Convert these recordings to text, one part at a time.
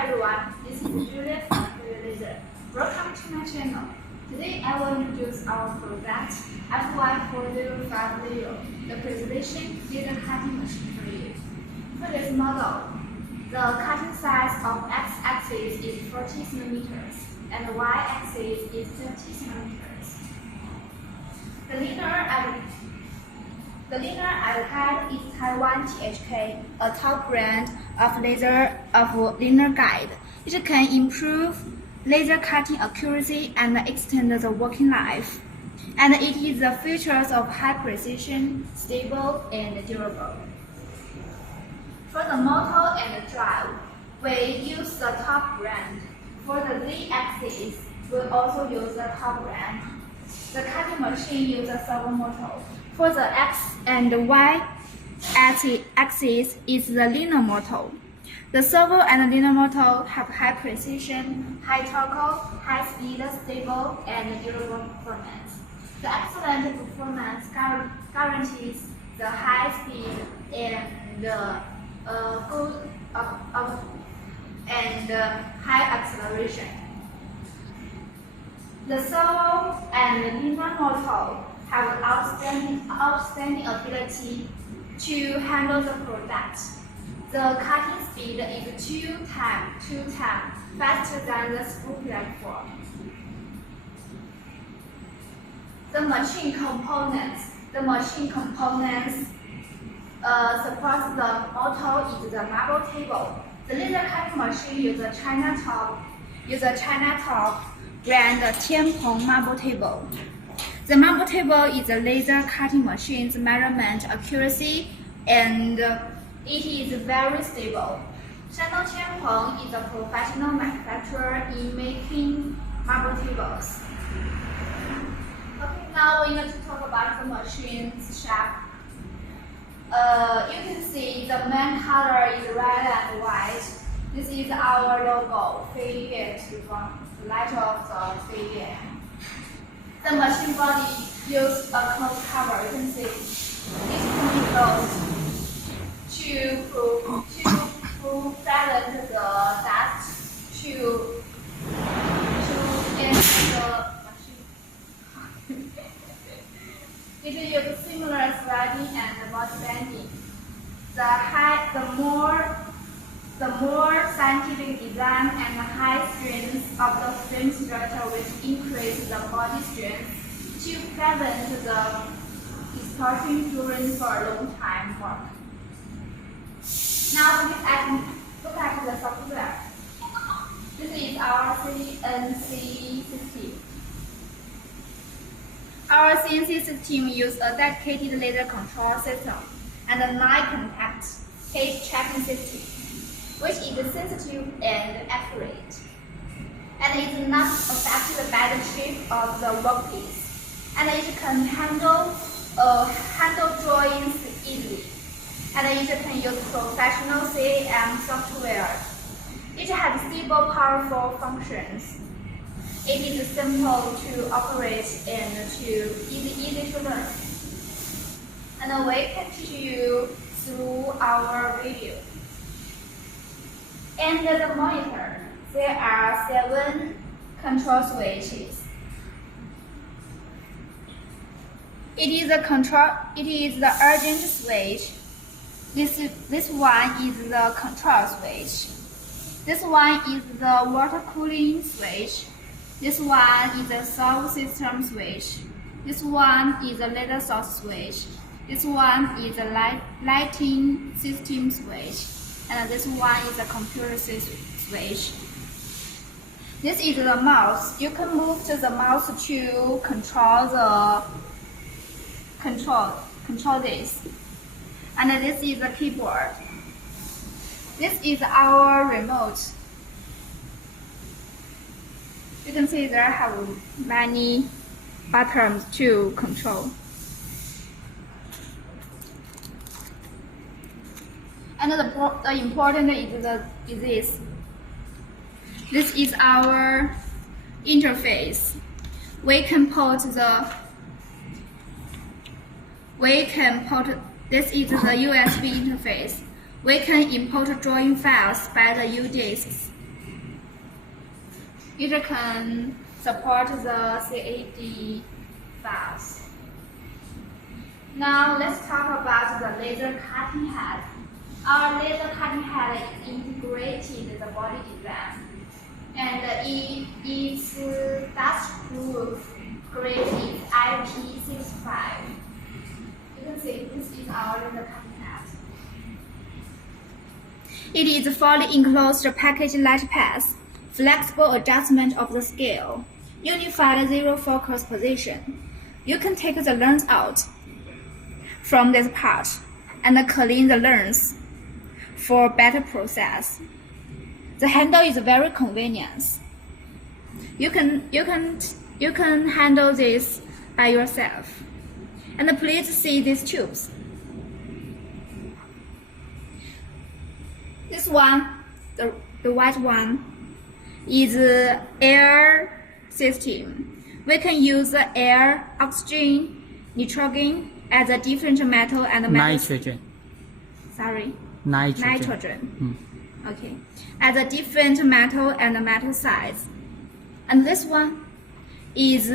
everyone, this is Juliet from Feiyue Laser. Welcome to my channel. Today I will introduce our product FY4050, the precision laser cutting machine for you. For this model, the cutting size of x-axis is 40 cm and the y-axis is 30 cm. The linear I had is Taiwan THK, a top brand of linear guide. It can improve laser cutting accuracy and extend the working life. And it is the features of high precision, stable, and durable. For the motor and the drive, we use the top brand. For the Z-axis, we also use the top brand. The cutting machine uses a servo motor. For the X and Y axis is the linear motor. The servo and linear motor have high precision, high torque, high speed, stable, and durable performance. The excellent performance guarantees the high speed and high acceleration. The servo and linear motor have outstanding ability to handle the product. The cutting speed is two times faster than the screw platform. The machine components support the motor is the marble table. The laser cutting machine uses a China top brand Tianpeng marble table. The marble table is a laser cutting machine's measurement accuracy and it is very stable. Shandong Tianpeng is a professional manufacturer in making marble tables. Okay, now we're going to talk about the machine's shape. You can see the main color is red and white. This is our logo, Feiyue, the light of the Feiyue. The machine body uses a closed cover. You can see it can be closed to prevent the dust to enter the machine. It uses similar sliding and multi-bending. The more scientific design and high strength of the frame structure which increase the body strength to prevent the distortion during for a long time work. Now look at the software. This is our CNC system. Our CNC system uses a dedicated laser control system and a 9-contact heat tracking system, which is sensitive and accurate, and is not affected by the shape of the workpiece, and it can handle drawings easily, and it can use professional CAM software. It has stable, powerful functions. It is simple to operate and easy to learn, and we can teach you through our video. And the monitor, there are 7 control switches. It is the urgent switch. This one is the control switch. This one is the water cooling switch. This one is the sound system switch. This one is the laser source switch. This one is the lighting system switch. And this one is the computer switch. This is the mouse. You can move to the mouse to control this. And this is the keyboard. This is our remote. You can see there have many buttons to control. And the important is this. This is our interface. This is the USB interface. We can import drawing files by the U-disks It can support the CAD files. Now let's talk about the laser cutting head. Our laser cutting head is integrated the body design, and its dust-proof grade is IP65. You can see this is our laser cutting head. It is fully enclosed package light path, flexible adjustment of the scale, unified zero focus position. You can take the lens out from this part and clean the lens for better process. The handle is very convenient. You can handle this by yourself. And please see these tubes. This one, the white one, is air system. We can use air, oxygen, nitrogen as a different metal and metal. Nitrogen. Sorry. Nitrogen. Okay. As a different metal and metal size. And this one is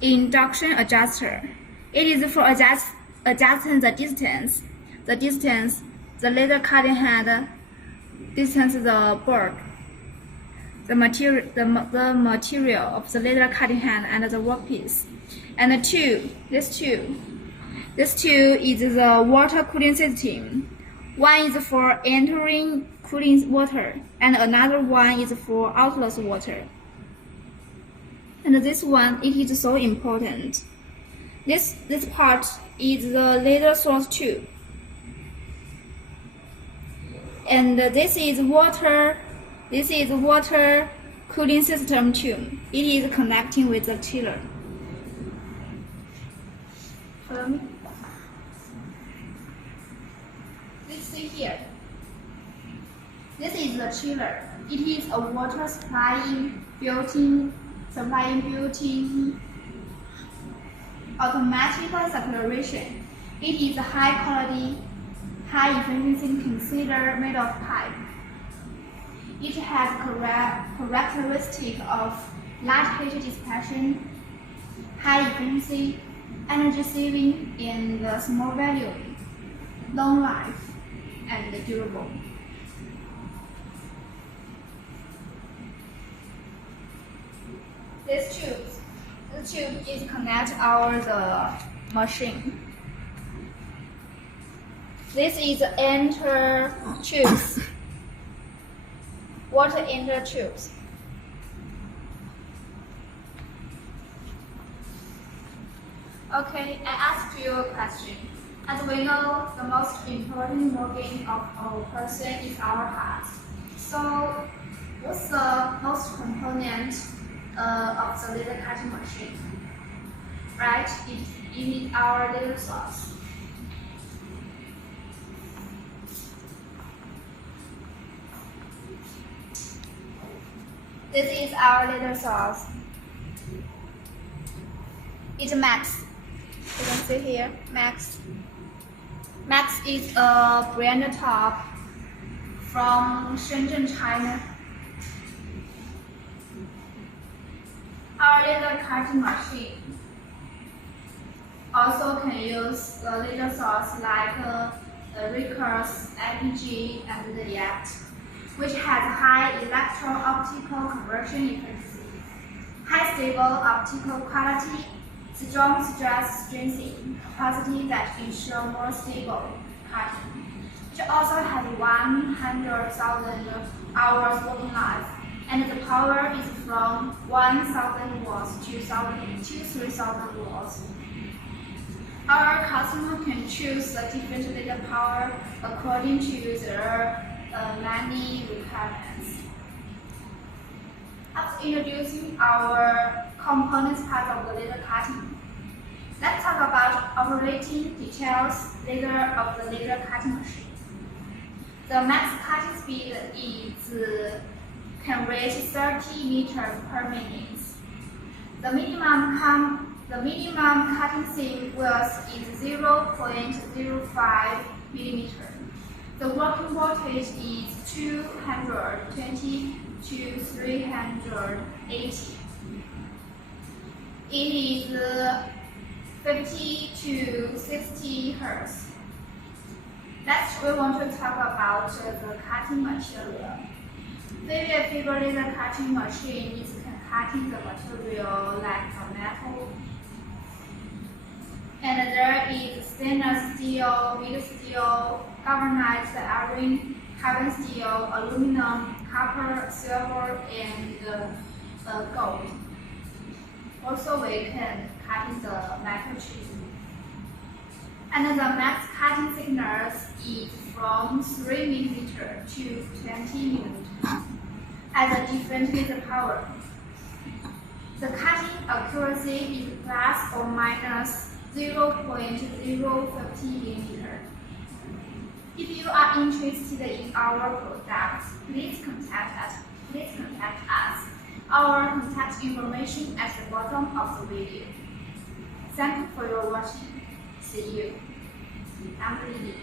induction adjuster. It is for adjusting the distance. The laser cutting head distance the bulk. The material of the laser cutting head and the workpiece. And the tube, this tube is the water cooling system. One is for entering cooling water, and another one is for outlet water. And this one, it is so important. This part is the laser source tube. And this is water cooling system tube. It is connecting with the chiller. Follow me. Let's see here. This is the chiller. It is a water supplying built-in automatic separation. It is high quality, high efficiency considered made of pipe. It has characteristic of large heat dissipation, high efficiency, energy saving in the small volume, long life, and durable. This tube is connect the machine. This is enter tubes. Water enter tubes. Okay, I asked you a question. As we know, the most important organ of our person is our heart. So, what's the most component of the laser cutting machine? Right? It is our laser source. This is our laser source. It's Max. You can see here, Max. Max is a brand top from Shenzhen, China. Our laser cutting machine also can use the laser source like Recurse, IPG, and Juliet, which has high electro-optical conversion efficiency, high stable optical quality, strong stress strengthening capacity that ensure more stable cutting. It also has 100,000 hours working life, and the power is from 1,000 watts to 3,000 watts. Our customer can choose the different laser power according to their many requirements. After introducing our components part of the laser cutting, let's talk about operating details of the laser cutting machine. The max cutting speed can reach 30 meters per minute. The minimum cutting seam width is 0.05 millimeter. The working voltage is 220 to 380. It is 50 to 60 Hertz. Next, we want to talk about the cutting material. Feiyue fiber laser cutting machine is cutting the material like a metal. And there is stainless steel, mild steel, galvanized iron, carbon steel, aluminum, copper, silver, and gold. Also, we can cut the metal chip. And the max cutting thickness is from 3 mm to 20 mm at a different laser power. The cutting accuracy is plus or minus 0.050 mm. If you are interested in our products, please contact us. Our contact information at the bottom of the video. Thank you for your watching. See you. I'm Lily.